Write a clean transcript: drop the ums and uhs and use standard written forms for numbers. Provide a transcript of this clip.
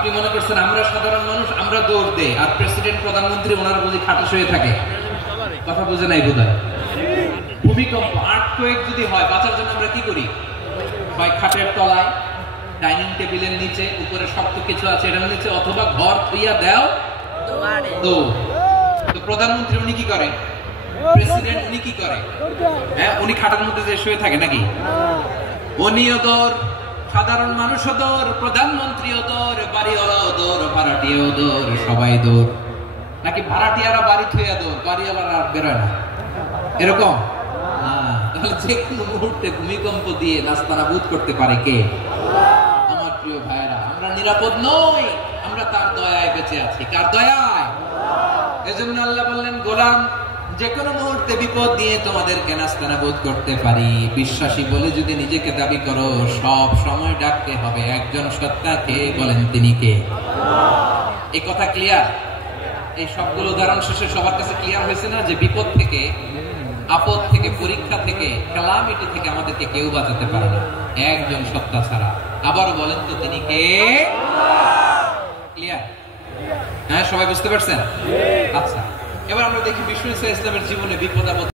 আপনি মনে করছেন আমরা সাধারণ মানুষ, আমরা দৌড় দেই, আর প্রেসিডেন্ট প্রধানমন্ত্রী ওনারা বুঝি খাটে শুয়ে থাকে? কথা বুঝে নাই বোধহয়। ভূমিকম্প, আর্থকোয়েক যদি হয়, বাঁচার জন্য আমরা কি করি? হয় খাটের তলায়, ডাইনিং টেবিলের নিচে, উপরে শক্ত কিছু আছে এটার নিচে, অথবা ঘর থুইয়া দাও দৌড়। তো প্রধানমন্ত্রী উনি কি করে? প্রেসিডেন্ট উনি কি করে? হ্যাঁ, উনি খাটের মধ্যে যে শুয়ে থাকে নাকি? উনিও দৌড়, সাধারণ মানুষও দৌড়, প্রধানমন্ত্রীও দৌড়, বাড়িওয়ালাও দৌড়, ভাড়াটিয়াও দৌড়, সবাই দৌড়। নাকি ভাড়াটিয়ারা বাড়ি থুইয়া দৌড়, বাড়িওয়ালারা বেরোয় না? এরকম? তাহলে যে কোনো মুহূর্তে ভূমিকম্প দিয়ে নাস্তানাবুদ করতে পারে কে? আমার প্রিয় ভাইরা, আমরা নিরাপদ নই, আমরা তার দয়ায় বেঁচে আছি। কার দয়ায়? এজন্য আল্লাহ বললেন, গোলাম, যে কোনো মুহূর্তে বিপদ দিয়ে তোমাদেরকে নাস্তানাবুদ করতে পারি। বিশ্বাসী বলে যদি নিজেকে দাবি করো, সব সময় ডাকতে হবে একজন সত্তাকে। বলেন তিনি কে? এই কথা ক্লিয়ার? এই সবগুলো উদাহরণ শেষে সবার কাছে ক্লিয়ার হয়েছে না যে বিপদ থেকে, আপদ থেকে, পরীক্ষা থেকে, ক্যালামিটি থেকে আমাদেরকে কেউ বাঁচাতে পারে না একজন সত্তা ছাড়া। আবারও বলেন তো তিনি কে? ক্লিয়ার? হ্যাঁ, সবাই বুঝতে পারছেন? আচ্ছা, এবার আমরা দেখি বিষ্ণু ইসলামের জীবনে বিপদ আপদ